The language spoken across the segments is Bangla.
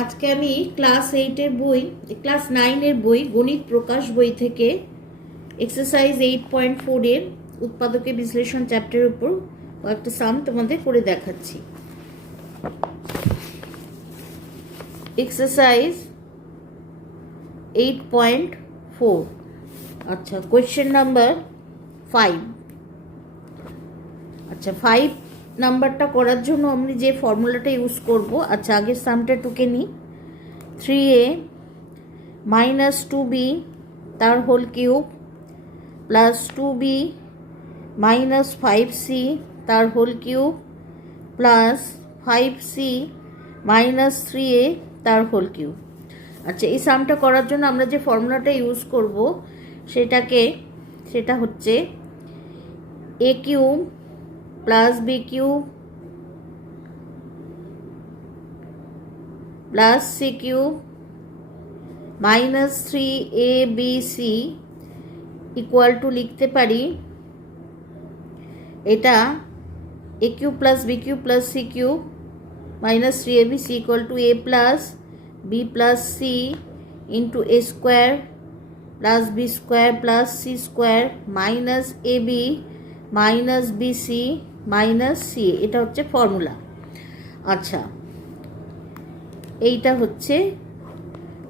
আজকে আমি ক্লাস 8-এর বই ক্লাস 9-এর বই গণিত প্রকাশ বই থেকে এক্সারসাইজ 8.4-এর উৎপাদকের বিশ্লেষণ চ্যাপ্টারের উপর কয়েকটা সাম তোমাদের করে দেখাচ্ছি। এক্সারসাইজ 8.4, আচ্ছা কোয়েশ্চেন নাম্বার 5। আচ্ছা 5 নাম্বারটা করার জন্য আমি যে ফর্মুলাটা ইউজ করব, আচ্ছা আগের সামটা টুকে নিই। 3a মাইনাস 2b তার whole cube plus 2b minus 5c তার whole cube plus 5c minus 3a তার হোল কিউব। আচ্ছা এই সামটা করার জন্য আমরা যে ফর্মুলাটা ইউজ করব সেটা হচ্ছে a cube plus b cube plus c cube minus 3abc equal to লিখতে পারি এটা a cube plus b cube plus c cube minus 3abc equal to a plus b plus c into a square plus b square plus c square minus ab minus bc minus c, এটা হচ্ছে ফর্মুলা। আচ্ছা এইটা হচ্ছে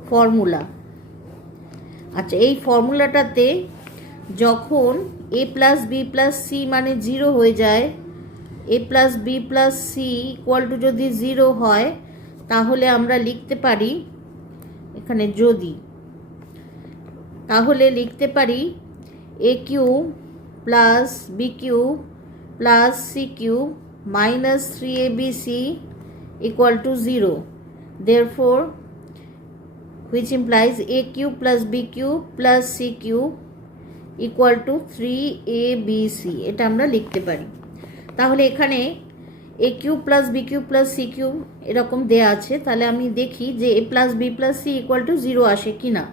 ফর্মুলা। আচ্ছা এই ফর্মুলাটাতে যখন a plus B plus C মানে 0 হয়ে যায়, a plus B plus C equal to যদি 0 হয় তাহলে আমরা লিখতে পারি এখানে তাহলে লিখতে পারি a cube plus B cube plus C cube minus 3abc equal to 0. Therefore, which implies a cube plus b cube plus c cube equal to 3abc, এটা আমরা লিখতে পারি। তাহলে এখানে a cube plus B cube plus C cube এরকম দেয়া আছে, তাহলে আমি দেখি যে a plus B plus C equal to 0 আসে কি না।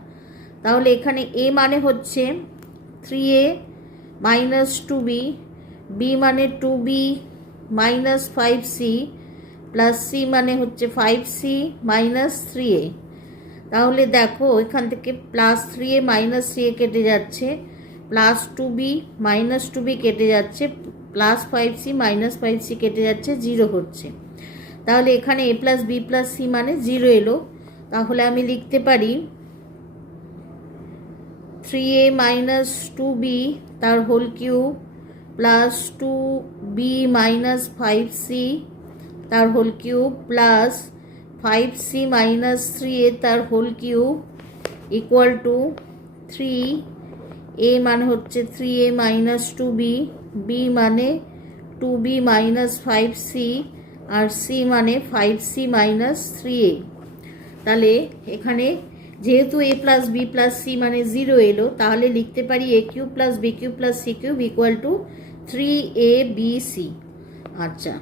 তাহলে এখানে a মানে হচ্ছে 3a মাইনাস 2b, b মানে 2b minus 5c plus c মানে হচ্ছে 5c মাইনাস 3a। তাহলে দেখো এখান থেকে প্লাস 3a মাইনাস 3a কেটে যাচ্ছে, প্লাস 2b মাইনাস 2b কেটে যাচ্ছে, প্লাস 5c মাইনাস 5c কেটে যাচ্ছে, 0 হচ্ছে। তাহলে এখানে a plus B plus C মানে 0 এলো। তাহলে আমি লিখতে পারি 3a মাইনাস 2b তার whole cube plus 2b minus 5c তার whole cube plus 5c minus 3a তার whole cube equal two 3a মানে হচ্ছে 3a মাইনাস 2b, b মানে 2b মাইনাস 5c আর c মানে 5c মাইনাস 3a। তাহলে এখানে যেহেতু a plus B plus C মানে 0 এলো, তাহলে লিখতে পারি a cube plus B cube plus C cube equal to 3abc। আচ্ছা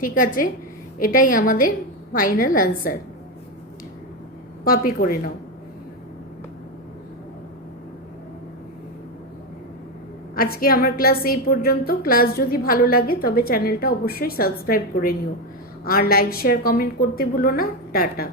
ঠিক আছে, এটাই আমাদের ফাইনাল আনসার। কপি করে নাও। আজকে আমার ক্লাস এই পর্যন্ত। ক্লাস যদি ভালো লাগে তবে চ্যানেলটা অবশ্যই সাবস্ক্রাইব করে নিও, আর লাইক শেয়ার কমেন্ট করতে ভুলো না। টাটা।